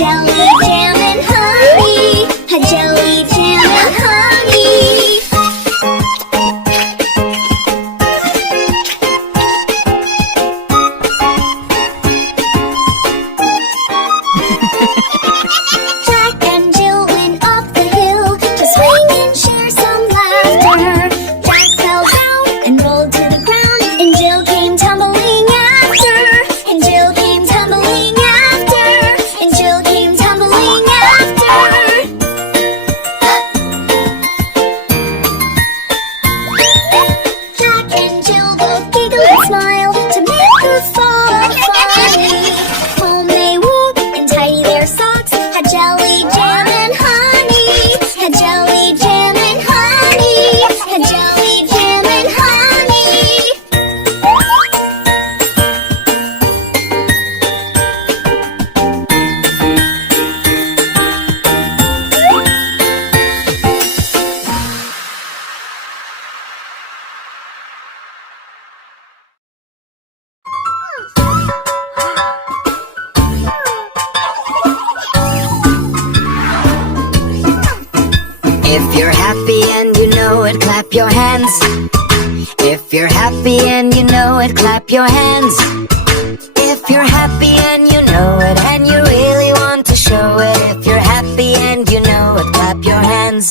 jelly, jam, and honey. A jelly, jam, and honey. Jack and Jill went up the hill to swing and share some laughter. Jack fell down and rolled to the ground, and Jill came tumbling after. And Jill came tumbling after. And Jill came tumbling after. Jack and Jill both giggle and smile to make the fall funny. Home they whoop and tidy their socks. Had jelly, jam, and honey. Had jelly, jam, and honey. Had jelly, jam, and honey. If you're happy and you know it, clap your hands. If you're happy and you know it, clap your hands. If you're happy and you know it, and you really want to show it. If you're happy and you know it, clap your hands.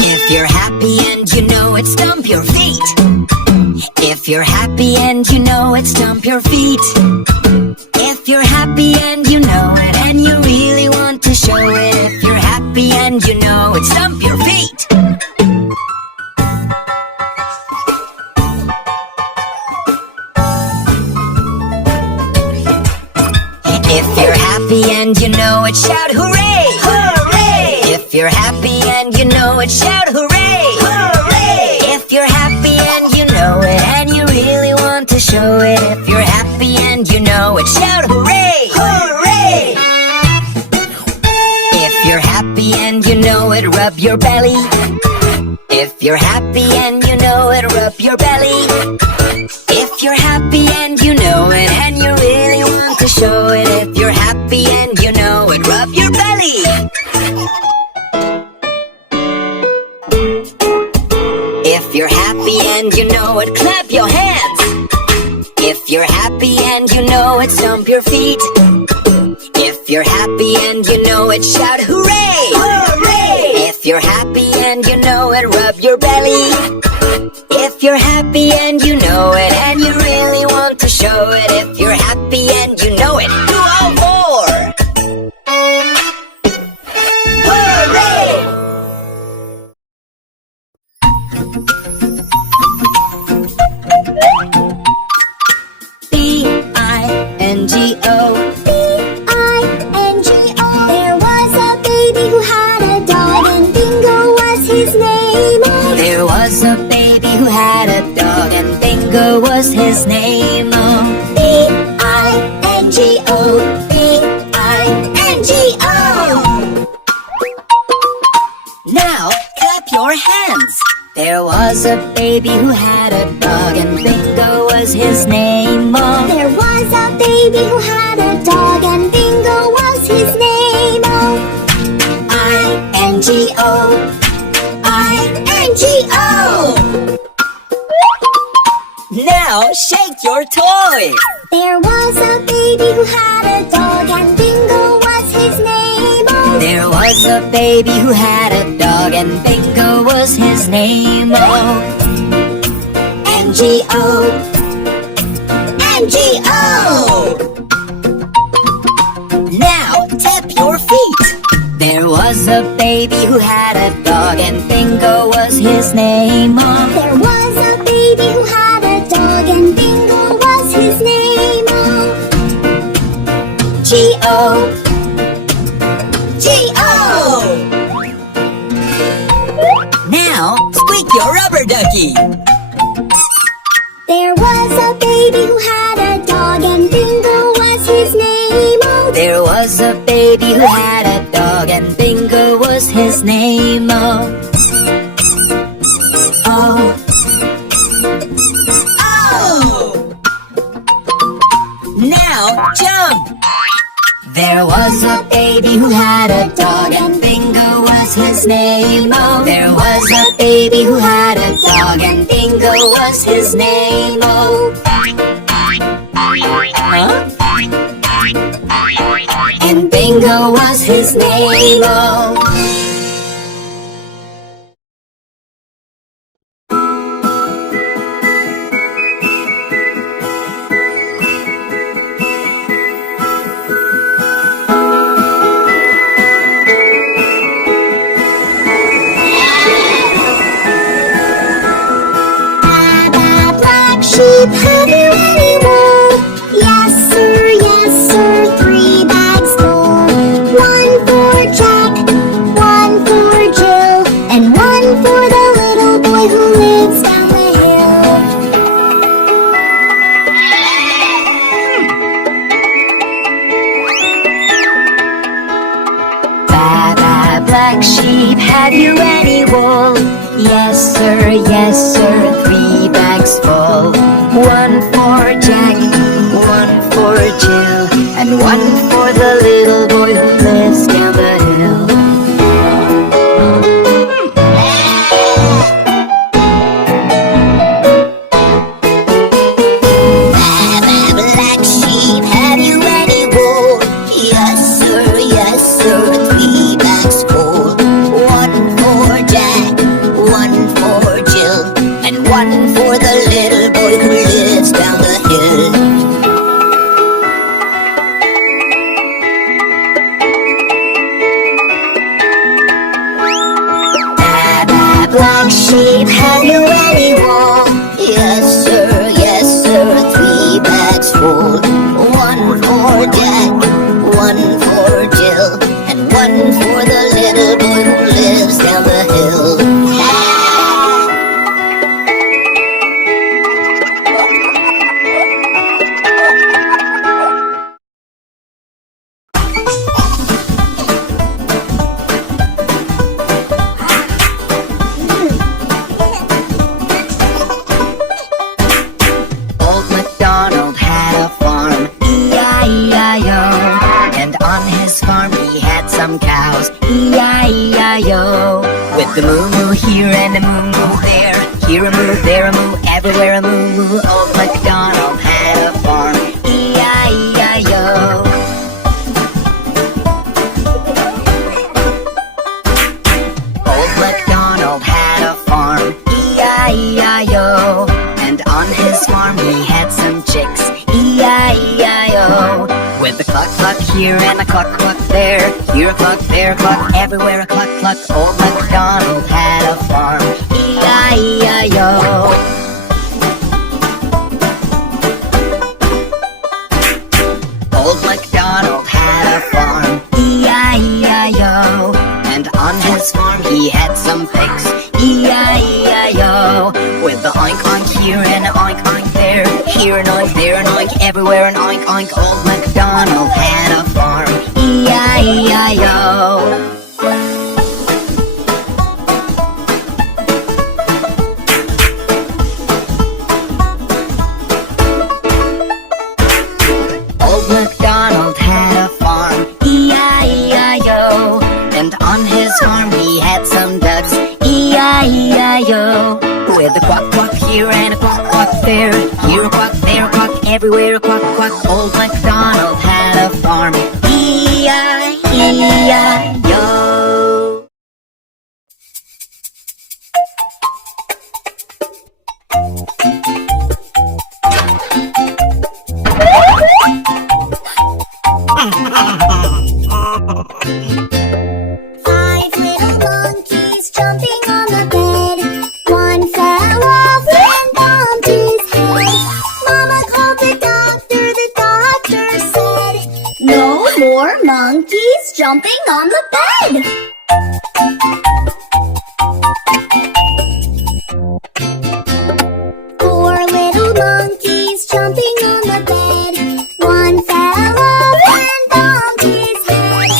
If you're happy and you know it, stomp your feet. If you're happy and you know it, stomp your feet. If you're happy and you know it, and you really want to show it. If you're happy and you know it, stomp your feet. If you're happy and you know it, shout hooray! Hooray! If you're happy and you know it, shout hooray! Hooray! If you're happy and you know it, and you really want to show it. If you're happy and you know it, shout hooray! Hooray! If you're happy and you know it, rub your belly. If you're happy and you know it, rub your belly. If you're happy and you know it, and you really want to show it. If you're happy and you know it, rub your belly. If you're happy and you know it, clap your hands. If you're happy and you know it, stomp your feet. If you're happy and you know it, shout hooray! Hooray! If you're happy and you know it, rub your belly. If you're happy and you know it, and you really want to show it. If you're happy and you know it, do all four. Hooray! B-I-N-G-O. B-I-N-G-O. There was a baby who had a dog, and Bingo was his name. Oh, There was a baby who had a dog, and Bingo was his name. Oh, B-I-N-G-O. B-I-N-G-O. now clap your hands. There was a baby who had a dog, and Bingo was his name. Oh, There was a baby who had a dog, and Bingo was his name. Oh, I-N-G-O. I-N-G-O. Now shake your toy. There was a baby who had a dog, and Bingo was his name. Oh, There was a baby who had a dog, and Bingo was his name. Oh, N-G-O. N-G-O. now tap your feet. There was a baby who had a dog, and Bingo was his name. Oh, There was a baby who had a dog, and Bingo was his name. Oh, G-O. G-O. Now squeak your rubber ducky. There was a baby who had a dog, and Bingo was his name. Oh, There was a baby who had a dog, and Bingo was his name. Oh, oh, oh. now jump. There was a baby who had a dog, and Bingo was his name. Oh, there was a baby who had a dog, and Bingo was his name. Oh, huh? And Bingo was his name. Oh. Sheep, have you any wool? Yes sir, 3 bags full. 1 for Jack, 1 for Jill, and 1 for the little boy who lives down the hill. Ba-ba, black sheep, have you any wool? Yes sir, 3 bags full. 1 for Jack, 1 for Jill, and 1 for the little boy who lives down the hill. Black sheep, have you any wool? Yes sir, 3 bags full. 1 for Jack, 1 for Jill, and 1 for the little boy who lives down the hill. Black sheep, have you any wool? Yes sir, 3 bags full. 1 for Jack, 1 for Jill, and 1 for the little boy who lives down the hill. Old MacDonald had a farm, E-I-E-I-O. And on his farm he had some cows, E-I-E-I-O. With the moo-moo here and a moo-moo there, here a moo, there a moo, everywhere a moo-moo. Old MacDonald had a farm, E-I-E-I-O. Old MacDonald had a farm, E-I-E-I-O. And on his farm he had some chicks, E-I-E-I-O. With a cluck cluck here and a cluck cluck there, here a cluck, there a cluck, everywhere a cluck cluck. Old MacDonald had a farm, E-I-E-I-O. Old MacDonald had a farm, E-I-E-I-O. And on his farm he had some pigs, E-I-E-I-O. With the oink oink here and an oink oink there, here an oink, there an oink, everywhere an oink oink. Old MacDonald had a farm, E-I-E-I-O. Old MacDonald had a farm, E-I-E-I-O. And on his farm he had some ducks, E-I-E-I-O. With a quack quack here and a quack quack there, here a quack, there a quack, everywhere a quack quack. Old MacDonald had a farm, E-I-E-I-O. Five little monkeys jumping on the bed. One fell off and bumped his head. Mama called the doctor said, no more monkeys jumping on the bed. Four little monkeys jumping on the bed. One fell off and bumped his head.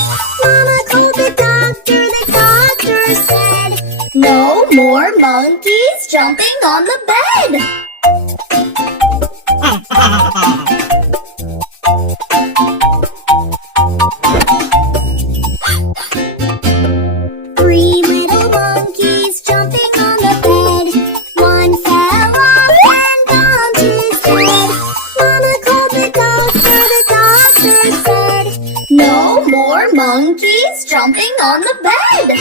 Mama called the doctor said, no more monkeys jumping on the bed. more monkeys jumping on the bed.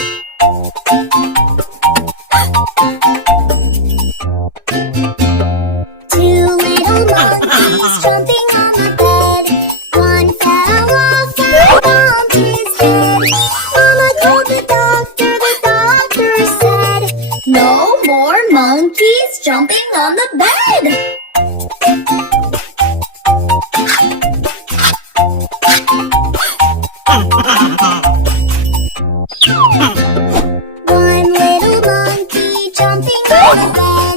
Two little monkeys jumping on the bed. One fell off and bumped his head. Mama called the doctor said, no more monkeys jumping on the bed. One little monkey jumping on the bed.